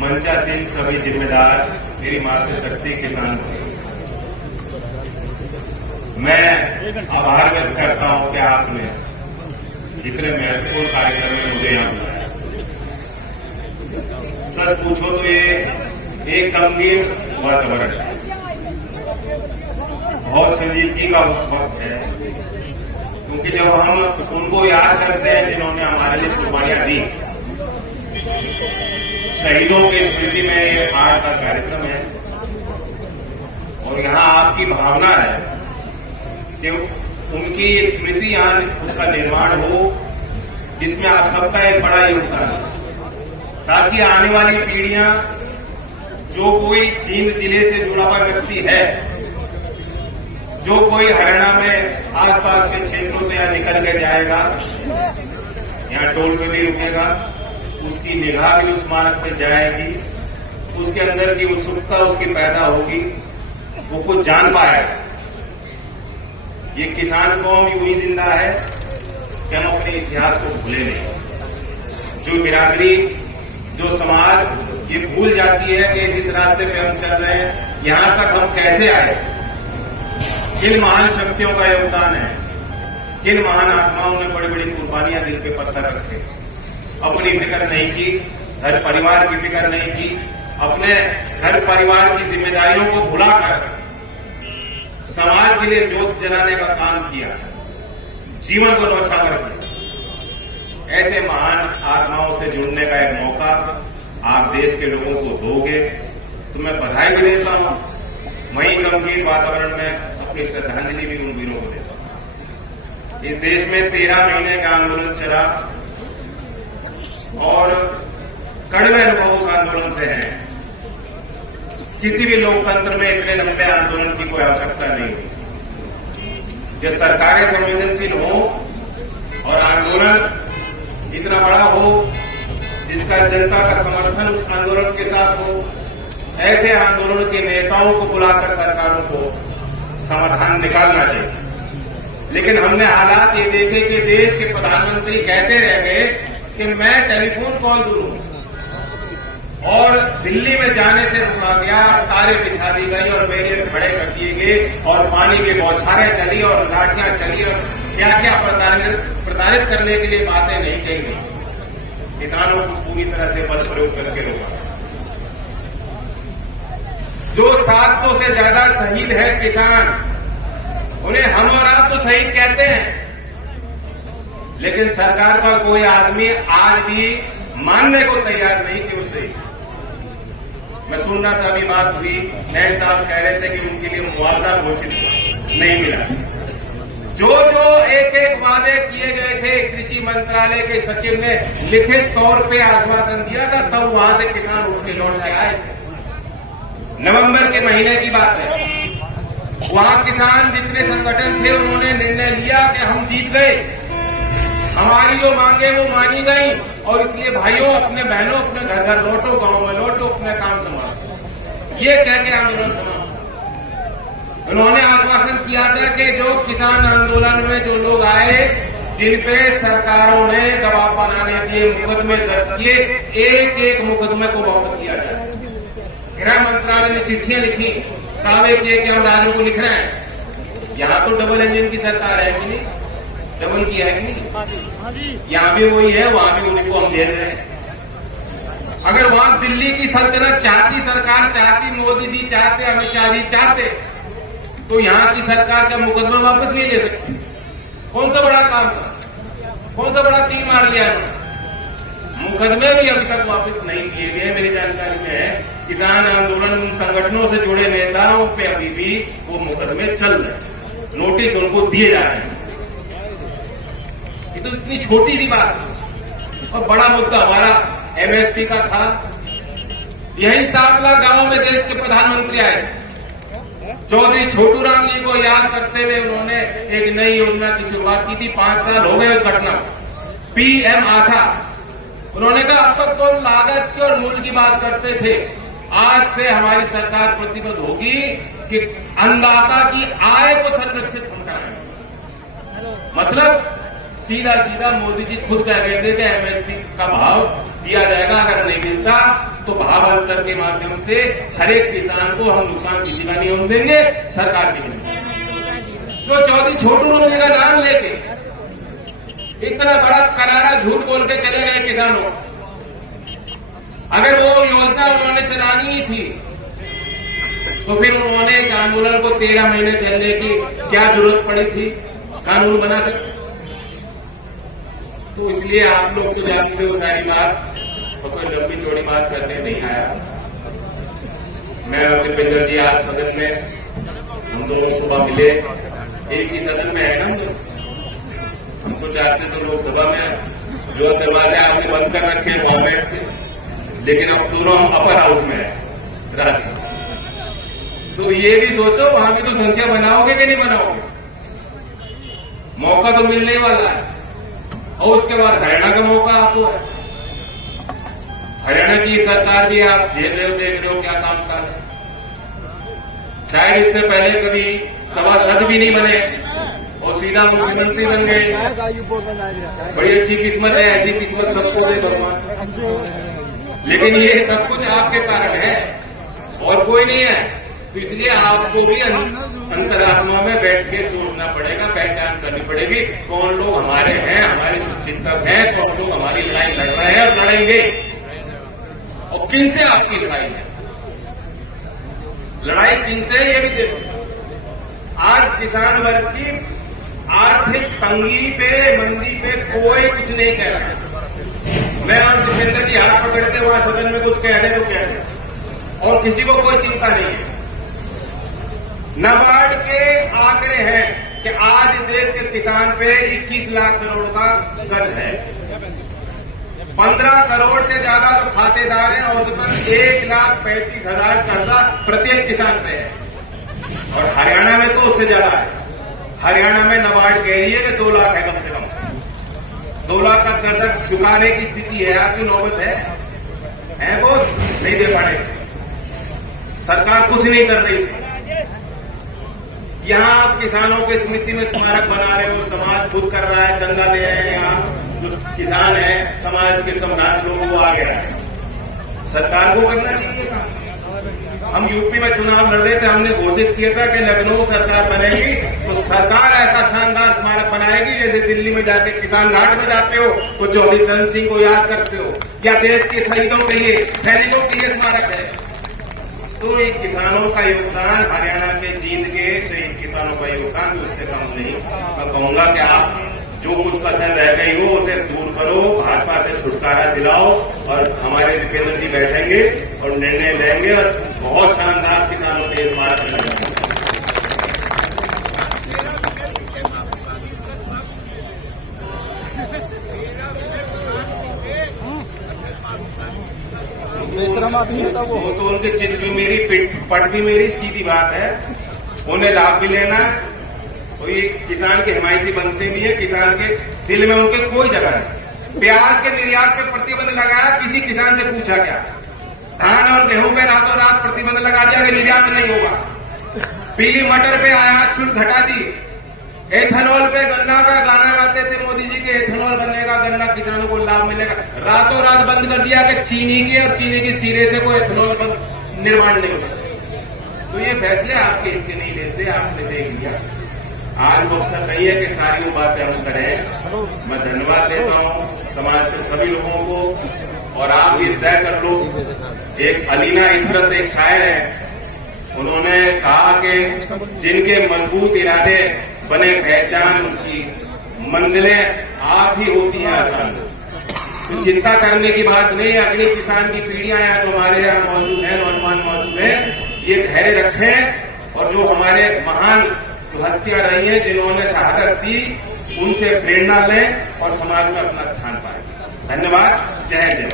मंचासीन सभी जिम्मेदार, मेरी मातृशक्ति किसान, मैं आभार व्यक्त करता हूं कि आपने इतने महत्वपूर्ण कार्यक्रम में मुझे यहां बुलाया। सच पूछो तो ये एक गंभीर वातावरण है, बहुत संजीदगी का वक्त है, क्योंकि जब हम उनको याद करते हैं जिन्होंने हमारे लिए कुर्बानियां दी, शहीदों की स्मृति में ये आज का कार्यक्रम है। और यहां आपकी भावना है कि उनकी एक स्मृति यहां उसका निर्माण हो, जिसमें आप सबका एक बड़ा योगदान है, ताकि आने वाली पीढ़ियां, जो कोई जींद जिले से जुड़ा हुआ व्यक्ति है, जो कोई हरियाणा में आसपास के क्षेत्रों से यहां निकल के जाएगा, यहां टोल पे भी रुकेगा, उसकी निगाह भी उस मार्ग पर जाएगी, उसके अंदर की उत्सुकता उसकी पैदा होगी, वो कुछ जान पाएगा। ये किसान कौम यूं ही जिंदा है कि हम अपने इतिहास को भूले नहीं। जो बिरादरी, जो समाज ये भूल जाती है कि जिस रास्ते पे हम चल रहे हैं, यहां तक हम कैसे आए, किन महान शक्तियों का योगदान है, किन महान आत्माओं ने बड़ी बड़ी कुर्बानियां दिल पे पत्थर रखे, अपनी फिक्र नहीं की, घर परिवार की फिक्र नहीं की, अपने घर परिवार की जिम्मेदारियों को भुलाकर समाज के लिए जोत जलाने का काम किया, जीवन को न्यौछावर किया। ऐसे महान आत्माओं से जुड़ने का एक मौका आप देश के लोगों को दोगे तो मैं बधाई भी देता हूं, वहीं गंभीर वातावरण में अपनी श्रद्धांजलि भी उन वीरों को देता हूं। इस देश में 13 महीने का आंदोलन चला और कड़वे अनुभव उस आंदोलन से हैं। किसी भी लोकतंत्र में इतने लंबे आंदोलन की कोई आवश्यकता नहीं होती। जब सरकारें संवेदनशील हो और आंदोलन इतना बड़ा हो, जिसका जनता का समर्थन उस आंदोलन के साथ हो, ऐसे आंदोलन के नेताओं को बुलाकर सरकारों को समाधान निकालना चाहिए। लेकिन हमने हालात ये देखे कि देश के प्रधानमंत्री कहते रह गए कि मैं टेलीफोन कॉल दूं, और दिल्ली में जाने से रुका गया, तारे बिछा दी गई और बैरियर खड़े कर दिए गए और पानी की बौछारें चली और लाठियां चली और क्या क्या प्रताड़ित करने के लिए बातें नहीं कही गई। किसानों को पूरी तरह से बल प्रयोग करके रोका। जो 700 से ज्यादा शहीद है किसान, उन्हें हम और आप तो शहीद कहते हैं, लेकिन सरकार का कोई आदमी आज भी मानने को तैयार नहीं कि वो शहीद। मैं सुन रहा था, अभी बात हुई, नैन साहब कह रहे थे कि उनके लिए मुआवजा घोषित नहीं मिला। जो जो एक एक वादे किए गए थे, कृषि मंत्रालय के सचिव ने लिखित तौर पे आश्वासन दिया था, तब वहां से किसान उठ के लौट आए थे। नवंबर के महीने की बात है। वहां किसान जितने संगठन थे, उन्होंने निर्णय लिया कि हम जीत गए, हमारी जो मांगे वो मानी गई, और इसलिए भाइयों, अपने बहनों, अपने घर घर लौटो, गांव में लौटो, अपने काम संभालो, ये कह के आंदोलन समाप्त। उन्होंने आश्वासन किया था कि जो किसान आंदोलन में जो लोग आए, जिन पे सरकारों ने दबाव बनाने के लिए मुकदमे दर्ज किए, एक एक मुकदमे को वापस लिया जाए। गृह मंत्रालय ने चिट्ठियां लिखी, दावे किए कि हम राज्यों को लिख रहे हैं। यहां तो डबल इंजन की सरकार है कि नहीं, डबल की है कि नहीं, यहां भी वही है, वहां भी उसी को हम झेल रहे हैं। अगर वहां दिल्ली की सल्तनत चाहती, सरकार चाहती, मोदी जी चाहते, अमित शाह जी चाहते, तो यहां की सरकार का मुकदमा वापस नहीं ले सकती। कौन सा बड़ा काम था, कौन सा बड़ा तीर मार लिया है? मुकदमे भी अभी तक वापस नहीं किए गए। मेरी जानकारी में है, किसान आंदोलन संगठनों से जुड़े नेताओं पे अभी भी वो मुकदमे चल रहे हैं, नोटिस उनको दिए जा रहे हैं। ये तो इतनी छोटी सी बात है। और बड़ा मुद्दा हमारा एमएसपी का था। यही 7 लाख गांवों में देश के प्रधानमंत्री आए, चौधरी छोटू राम जी को याद करते हुए उन्होंने एक नई योजना की शुरुआत की थी। 5 साल हो गए उस घटना, पीएम आशा। उन्होंने कहा अब तक तो लागत की और मूल्य की बात करते थे, आज से हमारी सरकार प्रतिबद्ध होगी कि अन्नदाता की आय को संरक्षित हम कराएंगे। मतलब सीधा सीधा मोदी जी खुद कह रहे थे कि एमएसपी का भाव दिया जाएगा, अगर नहीं मिलता तो भाव अंतर के माध्यम से हर एक किसान को हम नुकसान किसी का नहीं होने देंगे, सरकार की नहीं। तो चौधरी छोटू राम जी का नाम लेके इतना बड़ा करारा झूठ बोल के चले गए किसानों। अगर वो योजना उन्होंने चलानी ही थी तो फिर उन्होंने इस आंदोलन को 13 महीने चलने की क्या जरूरत पड़ी थी, कानून बना सकते। तो इसलिए आप लोग तो जानते हो सारी बात, और कोई लंबी चौड़ी बात करने नहीं आया। मैं और दीपेंद्र जी आज सदन में हम दोनों सुबह मिले, एक ही सदन में है ना हम तो चाहते तो लोकसभा में जो दरवाजे आपने बंद कर रखे हैं वहां बैठते, लेकिन अब दोनों हम अपर हाउस में है राज्यसभा। तो ये भी सोचो वहां भी तो संख्या बनाओगे कि नहीं बनाओगे, मौका तो मिलने वाला है। और उसके बाद हरियाणा का मौका आपको है। हरियाणा की सरकार भी आप झेल रहे हो, देख रहे हो क्या काम कर रहे हैं। शायद इससे पहले कभी सभासद भी नहीं बने और सीधा मुख्यमंत्री बन गए। बड़ी अच्छी किस्मत है, ऐसी किस्मत सबको दे भगवान। लेकिन ये सब कुछ आपके कारण है और कोई नहीं है। तो इसलिए आपको भी अंतरात्मा में बैठ के सोचना पड़ेगा, पहचान करनी पड़ेगी कौन लोग हमारे हैं, हमारे शुभचिंतक हैं, कौन लोग हमारी लड़ाई लड़ रहे हैं और लड़ेंगे, और किन से आपकी लड़ाई है। लड़ाई किन से है ये भी देखो। आज किसान वर्ग की आर्थिक तंगी पे, मंदी पे कोई कुछ नहीं कह रहा है। मैं और दीपेंद्र जी हाथ पकड़ के वहां सदन में कुछ कह दे तो कह दे, और किसी को कोई चिंता नहीं है। नाबार्ड के आंकड़े हैं कि आज देश के किसान पे 21 लाख करोड़ का कर्ज है। 15 करोड़ से ज्यादा जो खातेदार हैं, औसतन 1,35,000 कर्जा प्रत्येक किसान पे है। और हरियाणा में तो उससे ज्यादा है। हरियाणा में नाबार्ड कह रही है कि 2 लाख है कम से कम। 2 लाख का कर्जा चुकाने की स्थिति है, आपकी नौबत है बोस, नहीं दे पाए। सरकार कुछ नहीं कर रही। यहां आप किसानों के स्मृति में स्मारक बना रहे हो, समाज खुद कर रहा है, चंदा दे रहे हैं। यहाँ जो किसान है, समाज के सम्राट लोग वो आ गया है। सरकार को करना चाहिए काम। हम यूपी में चुनाव लड़ रहे थे, हमने घोषित किया था कि लखनऊ सरकार बनेगी तो सरकार ऐसा शानदार स्मारक बनाएगी जैसे दिल्ली में जाके किसान घाट में जाते हो तो चौधरी चरण सिंह को याद करते हो, या देश के शहीदों के लिए, सैनिकों के लिए स्मारक है। तो ये किसानों का योगदान, हरियाणा के जींद के शहीद किसानों का योगदान भी उससे कम नहीं। मैं कहूंगा कि आप जो कुछ कसर रह गई हो उसे दूर करो, भाजपा से छुटकारा दिलाओ, और हमारे दीपेंद्र जी बैठेंगे और निर्णय लेंगे और बहुत शानदार किसानों के स्मारक बनाएंगे। वो तो उनके चित्र भी मेरी, पट भी मेरी, सीधी बात है। उन्हें लाभ भी लेना है, और ये किसान के हिमायती बनते भी है। किसान के दिल में उनके कोई जगह नहीं। प्याज के निर्यात पे प्रतिबंध लगाया, किसी किसान से पूछा क्या? धान और गेहूं पे रातों रात प्रतिबंध लगा दिया कि निर्यात नहीं होगा। पीली मटर पे आयात शुल्क घटा दी। एथेनॉल पे, गन्ना पे गाना गाते थे मोदी जी के, एथेनॉल बनेगा, गन्ना किसानों को लाभ मिलेगा। रातों रात बंद कर दिया कि चीनी की और चीनी की सिरे से कोई एथेनॉल निर्माण नहीं हो सकता। तो ये फैसले आपके हित के नहीं लेते, आपने देख लिया। आज मकसद नहीं है कि सारी वो बातें हम करें। मैं धन्यवाद देता हूं समाज के सभी लोगों को, और आप ये तय कर लो। एक अलीना इतरत एक शायर है, उन्होंने कहा कि जिनके मजबूत इरादे बने पहचान, उनकी मंजिलें आप ही होती हैं आसान। तो चिंता करने की बात नहीं। अगली किसान की पीढ़ियां हैं जो हमारे यहाँ मौजूद हैं, नौजवान मौजूद हैं, ये धैर्य रखें, और जो हमारे महान जो हस्तियां रही हैं जिन्होंने शहादत दी, उनसे प्रेरणा लें और समाज में अपना स्थान पाएं। धन्यवाद। जय हिंद।